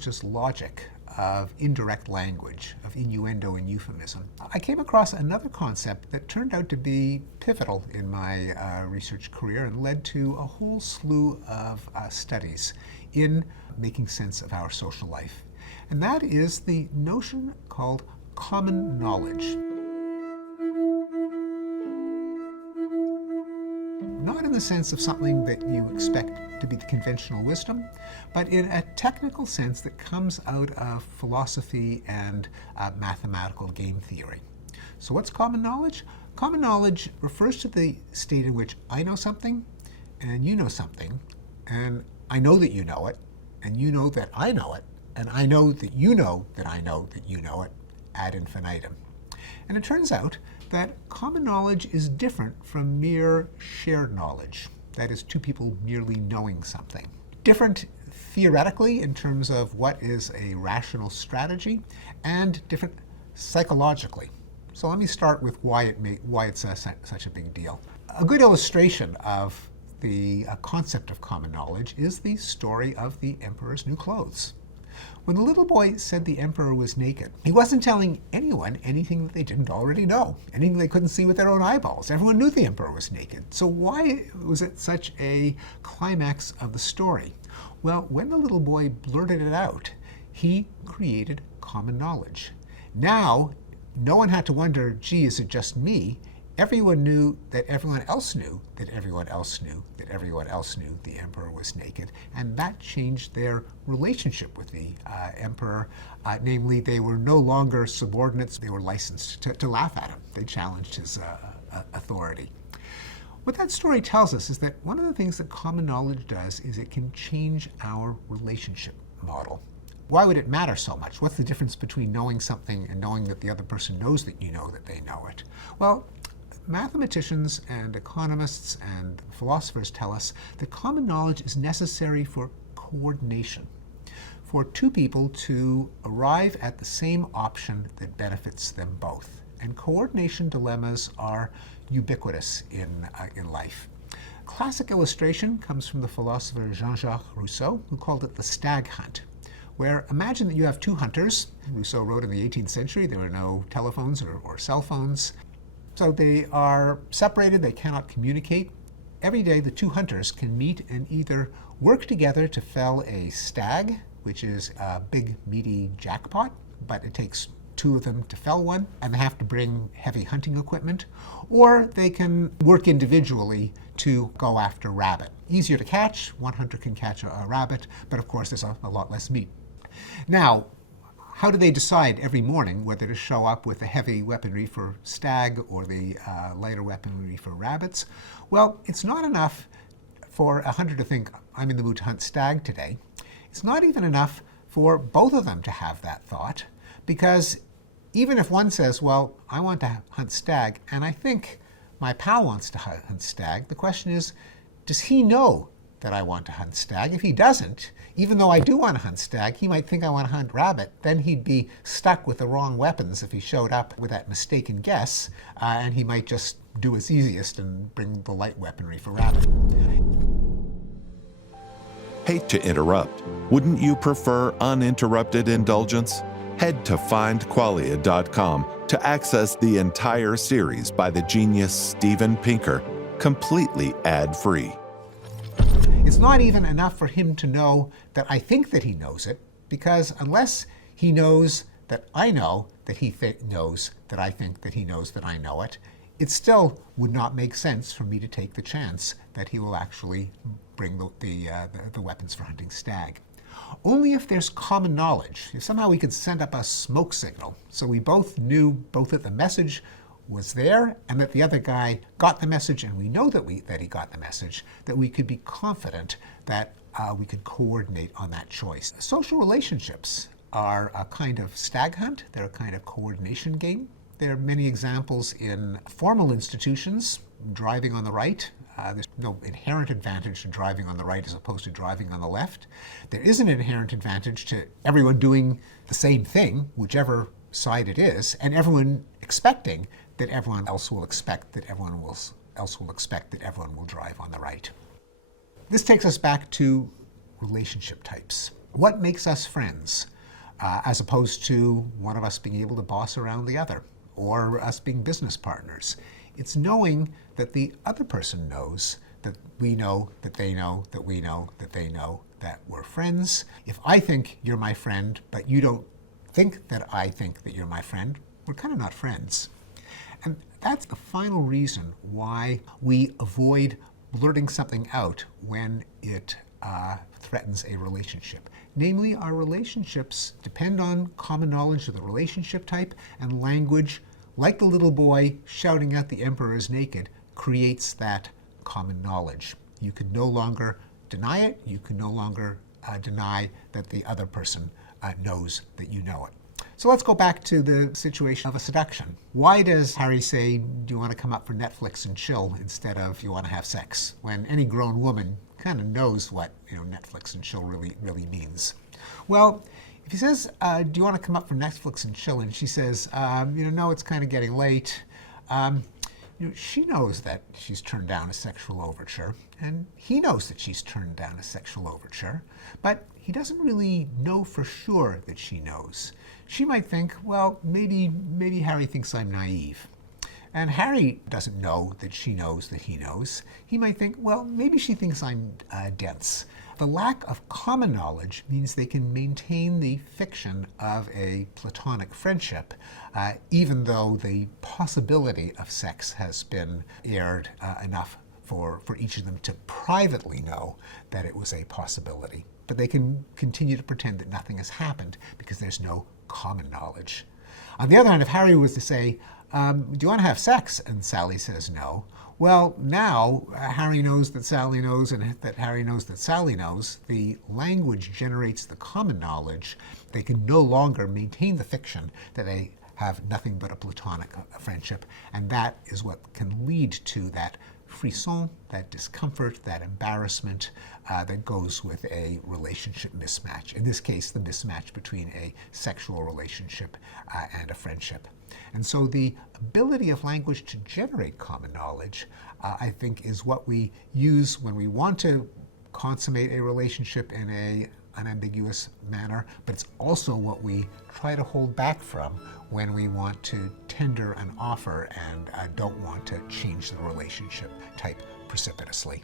unconscious logic of indirect language, of innuendo and euphemism, I came across another concept that turned out to be pivotal in my research career and led to a whole slew of studies in making sense of our social life. And that is the notion called common knowledge. Not in the sense of something that you expect to be the conventional wisdom, but in a technical sense that comes out of philosophy and mathematical game theory. So what's common knowledge? Common knowledge refers to the state in which I know something, and you know something, and I know that you know it, and you know that I know it, and I know that you know that I know that you know it, ad infinitum. And it turns out that common knowledge is different from mere shared knowledge. That is, two people merely knowing something. Different theoretically in terms of what is a rational strategy, and different psychologically. So let me start with why it's such a big deal. A good illustration of the concept of common knowledge is the story of the emperor's new clothes. When the little boy said the emperor was naked, he wasn't telling anyone anything that they didn't already know, anything they couldn't see with their own eyeballs. Everyone knew the emperor was naked. So why was it such a climax of the story? Well, when the little boy blurted it out, he created common knowledge. Now, no one had to wonder, gee, is it just me? Everyone knew that everyone else knew that everyone else knew that everyone else knew the emperor was naked, and that changed their relationship with the emperor. Namely, they were no longer subordinates. They were licensed to laugh at him. They challenged his authority. What that story tells us is that one of the things that common knowledge does is it can change our relationship model. Why would it matter so much? What's the difference between knowing something and knowing that the other person knows that you know that they know it? Well, mathematicians and economists and philosophers tell us that common knowledge is necessary for coordination, for two people to arrive at the same option that benefits them both. And coordination dilemmas are ubiquitous in life. Classic illustration comes from the philosopher Jean-Jacques Rousseau, who called it the stag hunt, where imagine that you have two hunters. Rousseau wrote in the 18th century, there were no telephones or cell phones. So they are separated, they cannot communicate. Every day the two hunters can meet and either work together to fell a stag, which is a big meaty jackpot, but it takes two of them to fell one, and they have to bring heavy hunting equipment, or they can work individually to go after rabbit. Easier to catch, one hunter can catch a rabbit, but of course there's a lot less meat. Now, how do they decide every morning whether to show up with the heavy weaponry for stag or the lighter weaponry for rabbits? Well, it's not enough for a hunter to think, I'm in the mood to hunt stag today. It's not even enough for both of them to have that thought, because even if one says, well, I want to hunt stag, and I think my pal wants to hunt stag, the question is, does he know that I want to hunt stag? If he doesn't, even though I do want to hunt stag, he might think I want to hunt rabbit. Then he'd be stuck with the wrong weapons if he showed up with that mistaken guess, and he might just do his easiest and bring the light weaponry for rabbit. Hate to interrupt. Wouldn't you prefer uninterrupted indulgence? Head to findqualia.com to access the entire series by the genius Steven Pinker, completely ad-free. It's not even enough for him to know that I think that he knows it, because unless he knows that I know that he knows that I think that he knows that I know it, it still would not make sense for me to take the chance that he will actually bring the weapons for hunting stag. Only if there's common knowledge, if somehow we could send up a smoke signal, so we both knew both that the message was there and that the other guy got the message, and we know that he got the message, that we could be confident that we could coordinate on that choice. Social relationships are a kind of stag hunt. They're a kind of coordination game. There are many examples in formal institutions. Driving on the right, there's no inherent advantage to driving on the right as opposed to driving on the left. There is an inherent advantage to everyone doing the same thing, whichever side it is, and everyone expecting that everyone else will expect that everyone else will expect that everyone will drive on the right. This takes us back to relationship types. What makes us friends, as opposed to one of us being able to boss around the other, or us being business partners? It's knowing that the other person knows that we know, that they know, that we know, that they know that we're friends. If I think you're my friend, but you don't think that I think that you're my friend, we're kind of not friends. And that's the final reason why we avoid blurting something out when it threatens a relationship. Namely, our relationships depend on common knowledge of the relationship type, and language, like the little boy shouting out the emperor is naked, creates that common knowledge. You can no longer deny it. You can no longer deny that the other person knows that you know it. So let's go back to the situation of a seduction. Why does Harry say, do you want to come up for Netflix and chill instead of you want to have sex? When any grown woman kind of knows what Netflix and chill really means. Well, if he says, do you want to come up for Netflix and chill? And she says, no, it's kind of getting late. She knows that she's turned down a sexual overture, and he knows that she's turned down a sexual overture, but he doesn't really know for sure that she knows. She might think, well, maybe Harry thinks I'm naive. And Harry doesn't know that she knows that he knows. He might think, well, maybe she thinks I'm dense. The lack of common knowledge means they can maintain the fiction of a platonic friendship, even though the possibility of sex has been aired enough for each of them to privately know that it was a possibility. But they can continue to pretend that nothing has happened because there's no common knowledge. On the other hand, if Harry was to say, do you want to have sex? And Sally says no. Well, now Harry knows that Sally knows, and that Harry knows that Sally knows. The language generates the common knowledge. They can no longer maintain the fiction that they have nothing but a platonic friendship, and that is what can lead to that frisson, that discomfort, that embarrassment that goes with a relationship mismatch. In this case, the mismatch between a sexual relationship and a friendship. And so the ability of language to generate common knowledge, I think, is what we use when we want to consummate a relationship in an unambiguous manner, but it's also what we try to hold back from when we want to tender an offer and don't want to change the relationship type precipitously.